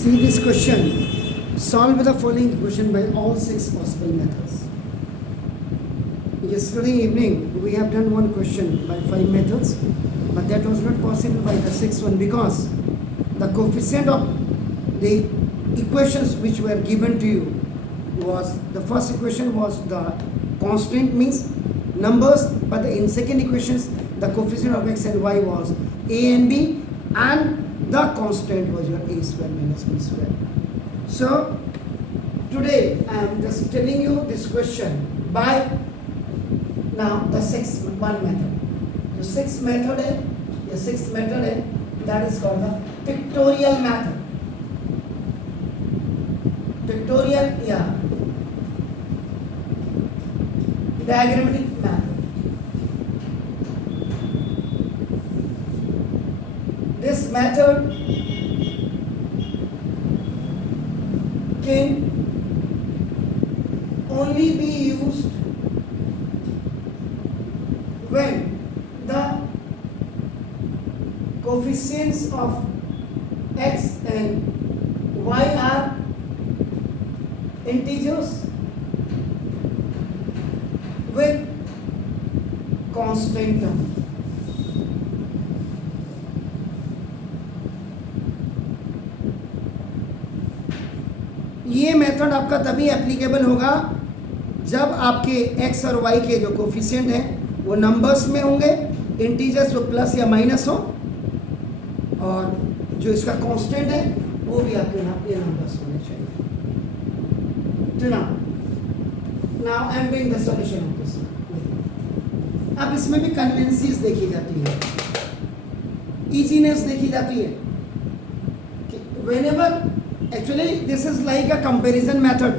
See this question. Solve the following equation by all 6 possible methods. Yesterday evening we have done one question by 5 methods, but that was not possible by the 6th one because the coefficient of the equations which were given to you was, the first equation was the constant, means numbers, but in second equations the coefficient of x and y was a and b, and the constant was your a square minus b square. So today I am just telling you this question by now the sixth one method. जो sixth method है, ये sixth method है, that is called the pictorial method. Pictorial या diagrammatic method. This method can only be used when the coefficients of x and y are integers with constant term. ये method आपका तभी applicable होगा जब आपके x और y के जो कोफिशिएंट हैं वो नंबर्स में होंगे, इंटीजर्स वो प्लस या माइनस हो, और जो इसका कांस्टेंट है वो भी आपके ये नंबर्स होने चाहिए. तो now I am doing the solution of this. अब इसमें भी कन्वेंसीज देखी जाती है, इजीनेस देखी जाती है कि whenever actually this is like a comparison method.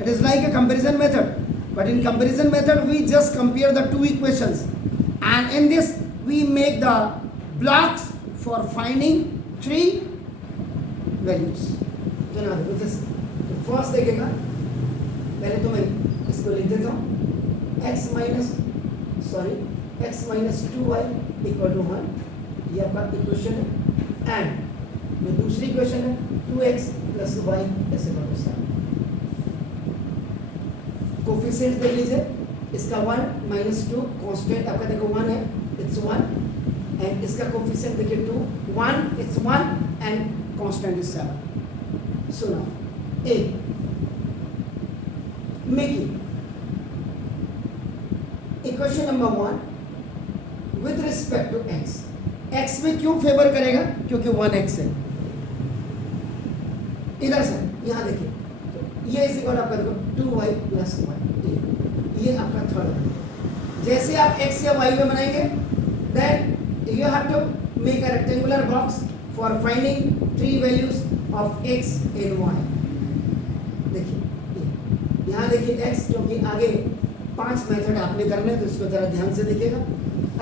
It is like a comparison method, but in comparison method we just compare the two equations, and in this we make the blocks for finding three values. तो ना देखो this first देखेगा, पहले तो मैं इसको लिख देता हूँ x minus 2y equal to 1, ये आपका इक्वेशन है, एंड में दूसरी इक्वेशन है 2x plus y ऐसे बढ़ो सारे कोफिशिएंट देख लीजिए, इसका 1 minus 2 कांस्टेंट आपका देखो 1 है, इट्स 1, एंड इसका कोफिशिएंट देखिए 2 1 it's 1 and constant is 7. So now a making equation number 1 with respect to x. x में क्यों फेवर करेगा? क्योंकि 1x है इधर से, यहाँ देखिए, तो ये इस इक्वल आपका देखो 2y plus y, ये आपका थर्ड है. जैसे आप x या y में बनाएंगे, then you have to make a rectangular box for finding three values of x and y. देखिए यहाँ देखिए x, क्योंकि आगे 5 मेथड आपने करने, तो इसको जरा ध्यान से देखिएगा.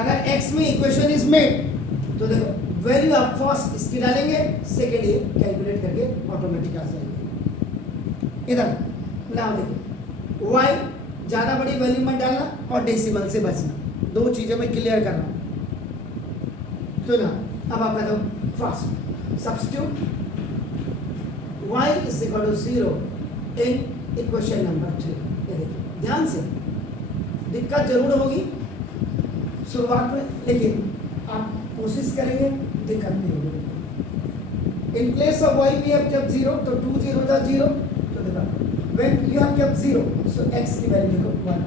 अगर x में इक्वेशन इज मेड, तो देखो वैल्यू आप फर्स्ट इसकी डालेंगे, सेकेंड ये कैलकुलेट करके ऑटोमेटिक आ जाएगी. इधर नाउ देखिए y ज़्यादा बड़ी वैल्यू मत डालना और डेसिमल से बचना, दो चीज़ों में क्लियर करना. तो ना अब आप दो first substitute y is equal to 0 in equation number 3. ये देखिए ध्यान से, दिक्कत जरूर होगी शुरुआत में, लेकिन आप कोशिश करेंगे दिक्कत नहीं होगी. इन place of y we have kept 0, तो 2 0 था 0, तो देखा when you have kept 0, so x की वैल्यू देखो 1.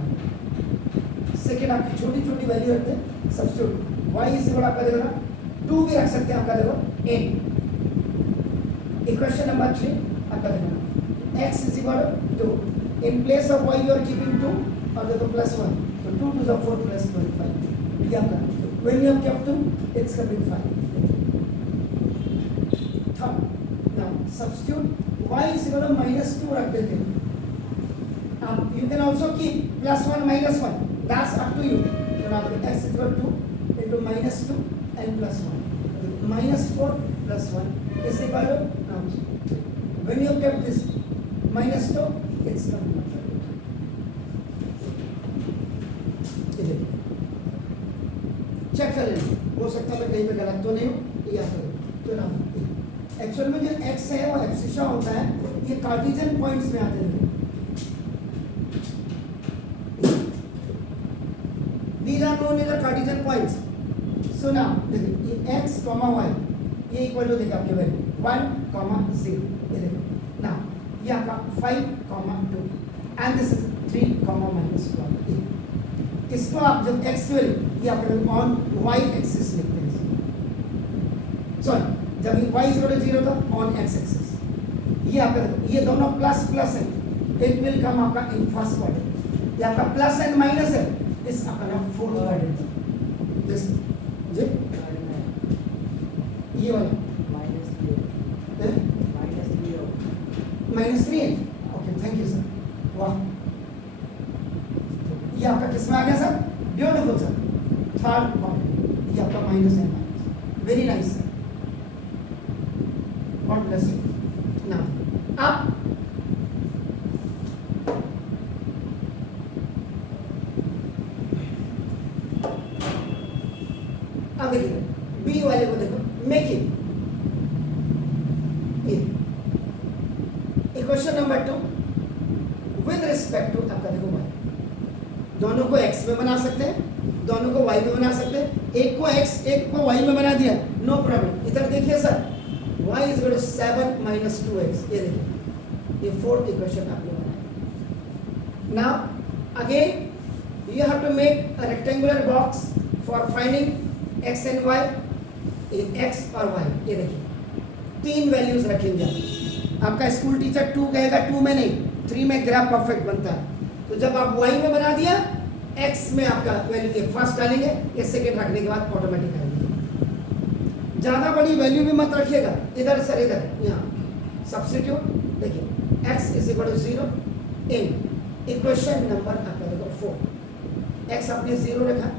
सेकेंड आपकी छोटी छोटी वैल्यू रखते हैं, सब्स्टिट्यूट y इज इक्वल आपका देखो 2 भी रख सकते हैं आपका देखो n. इक्वेशन नंबर 3 आपका देखो x is equal to 2, in place of y you are keeping 2 और देखो प्लस 1, तो 2 to the 4 plus 25, ये आपका when you have kept 2 it's coming 5. Third, now substitute y is equal to minus 2 रख देते हैं. आप you can also keep plus 1 minus 1, that's up to you. तो now x is equal to 2 into minus 2 and plus 1, minus 4 plus 1 is equal to, now when you have kept this minus 2 it's coming. Check कर लेना, हो सकता है मैं कहीं पे गलत तो नहीं हूँ, या तो ना एक्चुअल में जो एक्स है वो एब्सिशा होता है, ये कार्टेशियन पॉइंट्स में आते हैं। These are known as the Cartesian points. So now देखिए ये x, y ये इक्वल टू देखिए आपके वैल्यू 1, 0 ये देखिए ना, ये आपका 5, 2 एंड दिस इज 3, -1। इसको आप जब x वैल्यू ये आप ऑन y एक्सिस लिखते हैं, सॉरी जब y इक्वल टू 0 था ऑन x एक्सिस, ये आपका ये दोनों प्लस प्लस है, इट विल कम आपका इन फर्स्ट क्वाड्रेंट, ये आपका प्लस एंड माइनस है, इस आपका फोर्थ क्वाड्रेंट, दिस जी ये वाला -3 है। ओके थैंक यू सर, वाह ये आपका किस में आ गया sir, beautiful sir, third quadrant, ये आपका माइनस है, very nice sir, God bless you. Now अब देखिए बी वाले को देखो, making equation number 2 with respect to आपका देखो y, दोनों को x में बना सकते हैं, दोनों को y में बना सकते हैं, एक को x एक को y में बना दिया, नो प्रॉब्लम। इधर देखिए sir y is equal to 7 - 2x, ये देखिए ये फोर्थ इक्वेशन आपने बनाया। Now again you have to make a rectangular box for finding x and y, x और y, ये देखिए तीन वैल्यूज रखेंगे। आपका स्कूल टीचर 2 कहेगा 2 में नहीं 3 में ग्राफ परफेक्ट बनता है, तो जब आप y में बना दिया x में आपका वैल्यू ये फर्स्ट डालेंगे, ये सेकंड रखने के बाद ऑटोमेटिक आएगी। ज़्यादा बड़ी वैल्यू भी मत रखिएगा, इधर सर इधर यहाँ सब्स्टिट्यूट देखिए x is equal to 0 in equation number आपका देखो 4, x आपने 0 रखा,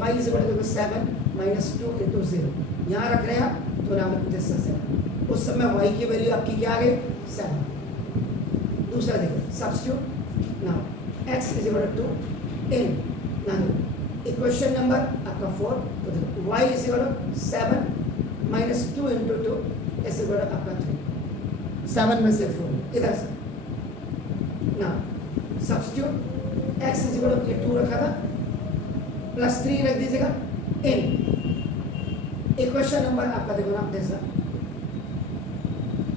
y इज इक्वल टू 7 - 2 × 0 यहाँ रख रहे हैं आप, तो नाम दिस इज 7, उस समय y की वैल्यू आपकी क्या आ गई 7। दूसरा देखो substitute, now x is equal to 2 in now equation number आपका 4, तो देखो y is equal to 7 - 2 × 2 is equal to आपका 3, 7 में से 4 इधर से। Now substitute x is equal to 2 रखा था +3 रख दीजिएगा इन इक्वेशन नंबर आपका देखो ना जैसा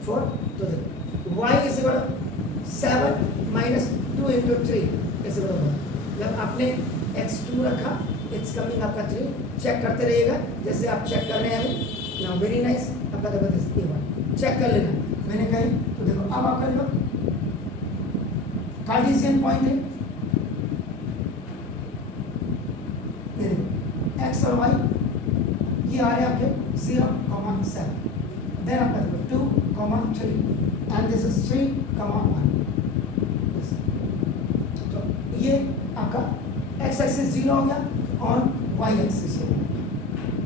4, तो देखो y is equal to 7 - 2 × 3 is equal to, जब आपने x2 रखा इट्स कमिंग आपका 3, चेक करते रहिएगा जैसे आप चेक कर रहे हैं। नाउ वेरी नाइस, आपका देखो दिस ये वन चेक कर लेना, मैंने कहा तो देखो अब आपका देखो कार्टेशियन पॉइंट है, x और y ये आ रहे हैं आपके 0, 7, देन आपका देखो 2, 3 एंड दिस इज 3, 1। तो ये आपका x एक्सिस 0 हो गया और y एक्सिस हो गया।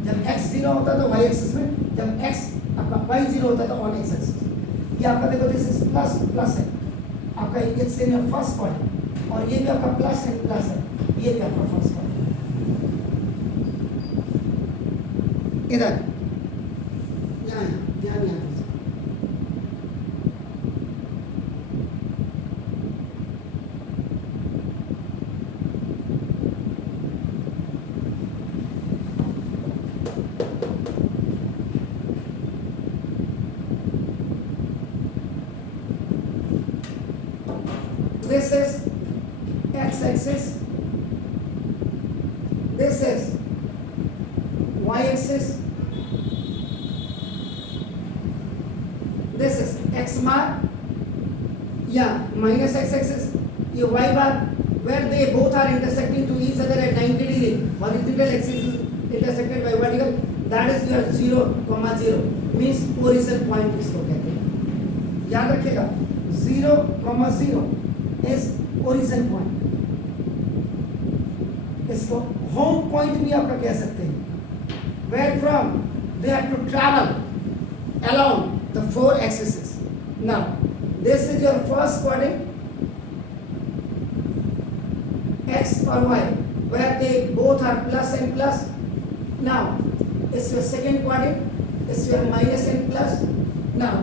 जब x 0 होता है तो y एक्सिस में, जब x आपका y 0 होता है तो ऑन x एक्सिस। ये आपका देखो दिस इज प्लस है आपका, इट्स इन फर्स्ट क्वाड्रेंट, और ये भी आपका प्लस है, ये भी आपका फर्स्ट क्वाड्रेंट। इधर यहाँ ध्यान यहाँ this is x axis, this is y axis, this is x bar या minus x axis, ये y bar, where they both are intersecting to each other at 90 degree, horizontal axis is intersected by vertical, that is your 0, 0 means origin point इसको कहते हैं, याद रखिएगा 0, 0 is origin point, इसको home point भी आपका कह सकते हैं, where from they have to travel along the 4 axes. Now this is your first quadrant, x or y, where they both are plus and plus. Now it's your second quadrant, it's your minus and plus. Now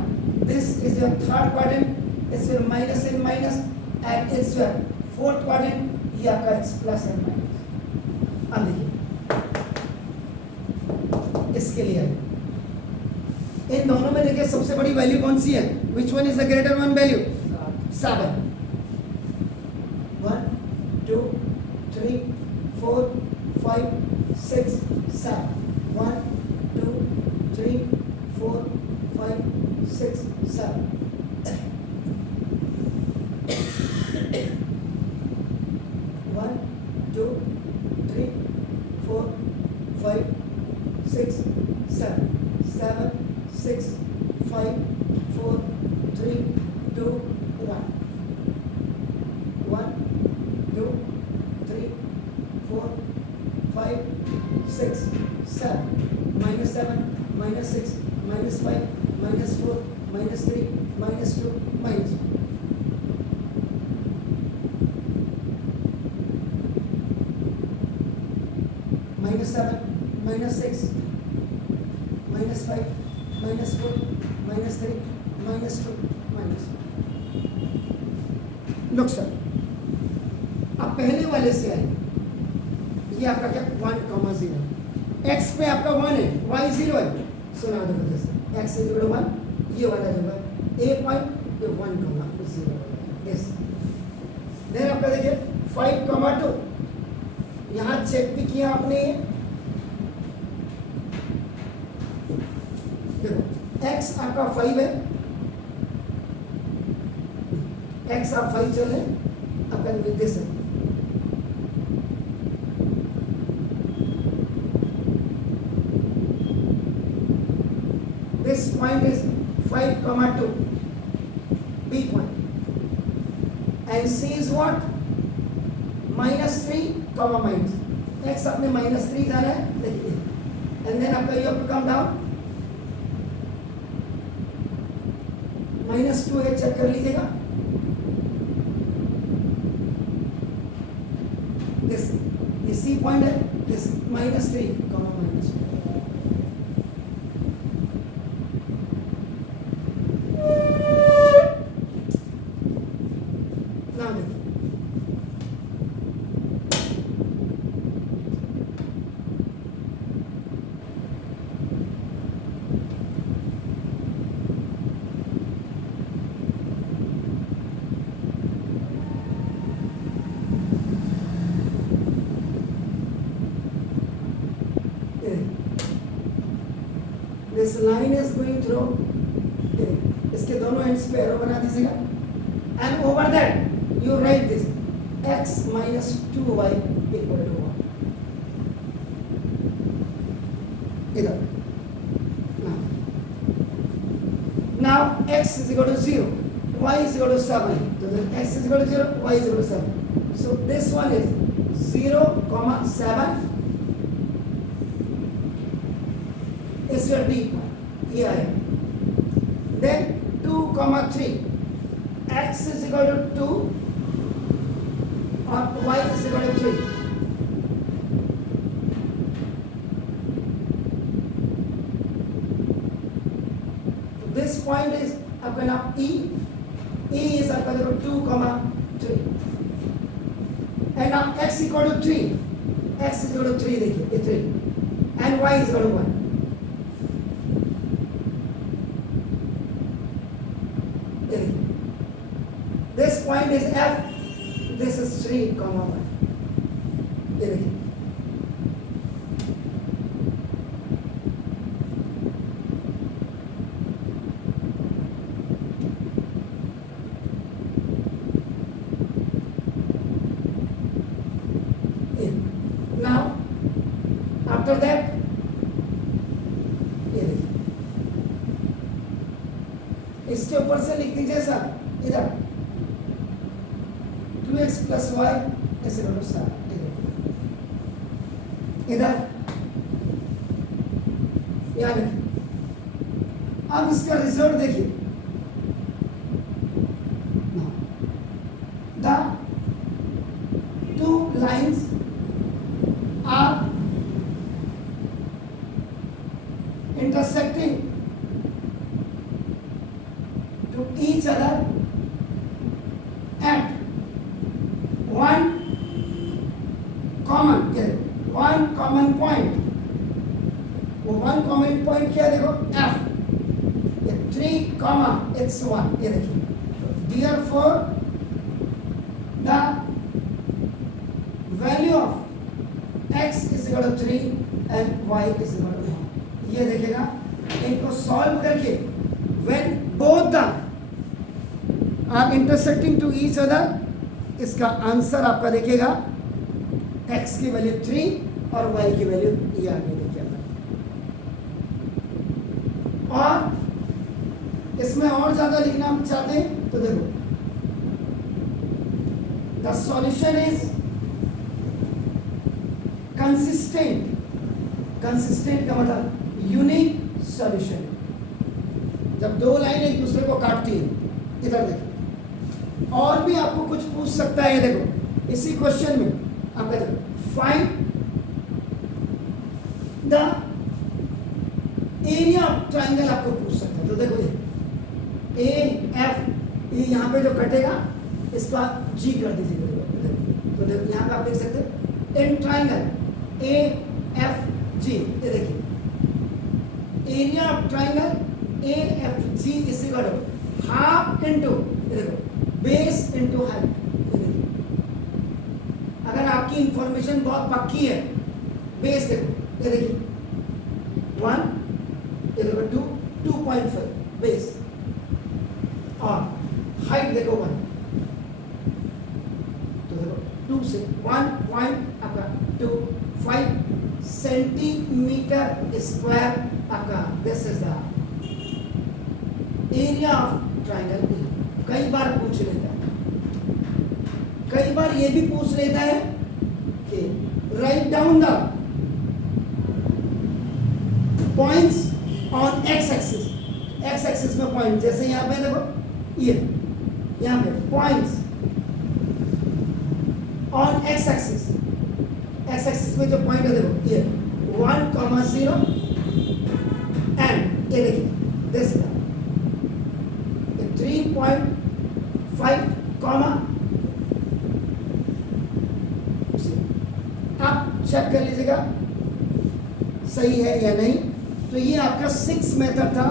this is your third quadrant, it's your minus and minus, and it's your fourth quadrant, ये आपका plus and minus. अब देखिए इसके लिए इन दोनों में देखिए सबसे बड़ी वैल्यू कौन सी है? Which one is the greater one value? 7। 1 2 3 4 5 6 7 1 2 3 4 5 6 7 1 2 3 4 5 6 7 7 6 5 4 3 2 1 1 2 3 4 5 6 7 minus 7 minus 6 minus 5 minus 4 minus 3 minus 2 minus 1 minus 7 minus 6 minus 5 minus 4 minus 3 minus 2 minus 1। लोग सर अब पहले वाले से आए, ये आपका क्या 1,0 x पे आपका 1 है, y 0 है, सुना दो जैसे x is equal to 1, ये वाला जो है a पॉइंट ये 1,0 यस। देन आपका देखिए 5,2 यहाँ चेक भी किया आपने, देखो x आपका 5 है, x आप 5 चले आपका निर्देश है, this point is 5,2 b point and c is what -3, minus x अपने -3 जाना है देखिए, and then आपका you have to come down -2 है, चेक कर लीजिएगा, this ये c point है, this -3, minus 2। now देखिए this line is going through, इसके दोनों एंड्स पे एरो बना दीजिएगा, and over that you write this x minus 2y equal to 1 इधर। now x is equal to 0, y is equal to 7, so then x is equal to 0, y is equal to 7, so this one is 0, 7 is your D point, here, then 2, 3, x is equal to 2 or y is equal to 3, this point is आपका नाम E is आपका देखो 2, 3 and now x equal to 3, x is equal to 3 देखिए ये 3 and y is equal to 1। This point is F, this is 3, 1। ये देखिए now after that ये देखिए इसके ऊपर से लिख दीजिए सर इधर 2x plus y ऐसे करो सर इधर यहाँ देखिए, अब इसका रिजल्ट देखिए, the two lines are intersecting to each other at one common point. वो वन कॉमन पॉइंट क्या है देखो F, ये 3,x1 ये देखिए. Therefore the value of x is equal to 3 and y is equal to 1. ये देखेगा इनको सॉल्व करके when both the are intersecting to each other, इसका आंसर आपका देखेगा x की वैल्यू 3 और y की वैल्यू ये आगे देखिएगा. और इसमें और ज्यादा लिखना हम चाहते हैं तो देखो द सॉल्यूशन इज कंसिस्टेंट का मतलब यूनिक सॉल्यूशन. जब दो लाइन एक दूसरे को काटती है, इधर देखो. और भी आपको कुछ पूछ सकता है, देखो इसी क्वेश्चन में आपका देखो find the area of triangle आपको पूछ सकता है. तो देखो ये ए एफ, ये यहाँ पे जो कटेगा इसका जी कर दीजिएगा. तो देखो यहाँ पे आप देख सकते हैं in triangle A F G, ये देखिए area of triangle A F G is equal to half into देखो बेस इनटू हाइट. अगर आपकी इंफॉर्मेशन बहुत पक्की है, बेस देखो ये देखिए 1 ये देखो 2.5 बेस और हाइट देखो 1, तो देखो 2 से 1.25 सेंटीमीटर स्क्वायर आपका this is the area of triangle. कई बार पूछ लेता है, कई बार ये भी पूछ लेता है कि write down the points on x axis. X axis में पॉइंट, जैसे यहाँ पे देखो ये यहाँ पे points on x axis. X axis में जो पॉइंट है देखो ये 1,0 एंड ये देखिए दिस 3.5 कॉमा. आप चेक कर लीजिएगा सही है या नहीं. तो ये आपका 6 मेथड था.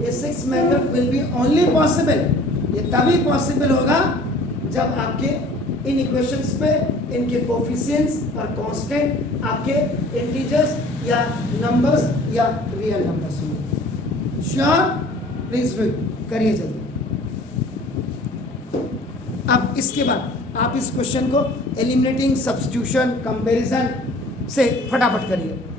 ये 6 method will be only possible, ये तभी पॉसिबल होगा जब आपके इन इक्वेशंस पे इनके कोफिशिएंट्स और कांस्टेंट आपके इंटीजर्स या नंबर्स या रियल नंबर्स होंगे. श्योर, प्लीज करिए जल्दी. अब इसके बाद आप इस क्वेश्चन को एलिमिनेटिंग, सब्स्टिट्यूशन, कंपैरिजन से फटाफट करिए.